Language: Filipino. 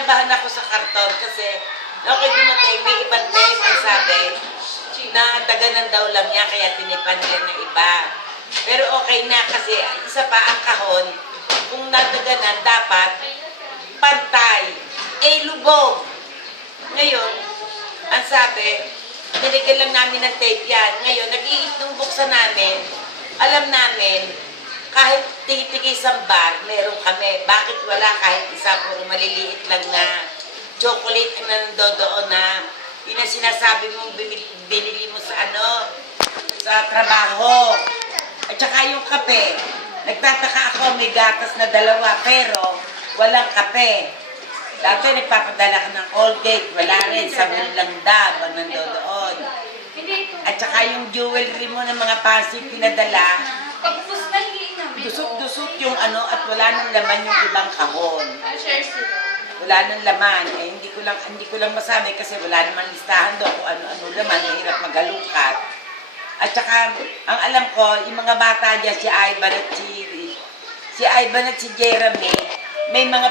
kinabahan ako sa karton kasi okay dumating, may ibang tape ay sabi na daganan daw lang niya kaya tinipan niya ng iba. Pero okay na kasi isa pa ang kahon, kung nadaganan dapat pantay, lubog. Ngayon, ang sabi, nilagyan lang namin ng tape yan. Ngayon, nung buksan namin, alam namin, kahit tigi-isang bar, meron kami. Bakit wala kahit isa, puro maliliit lang na chocolate ang nandoon na yun ang sinasabi mong binili mo sa sa trabaho. At saka yung kape. Nagtataka ako, may gatas na 2 pero walang kape. Dati nagpapadala ka ng Colgate, wala rin, sabon lang dab ang nandoon. At saka yung jewelry mo ng mga pasig pinadala, dusot-dusot yung at wala nang laman yung ibang kahon. Wala nang laman. Hindi ko lang masabi kasi wala namang listahan doon kung ano-ano laman, hirap maghalungkat. At saka, ang alam ko, yung mga bata dyan, si Ivan at si Jeremy, may mga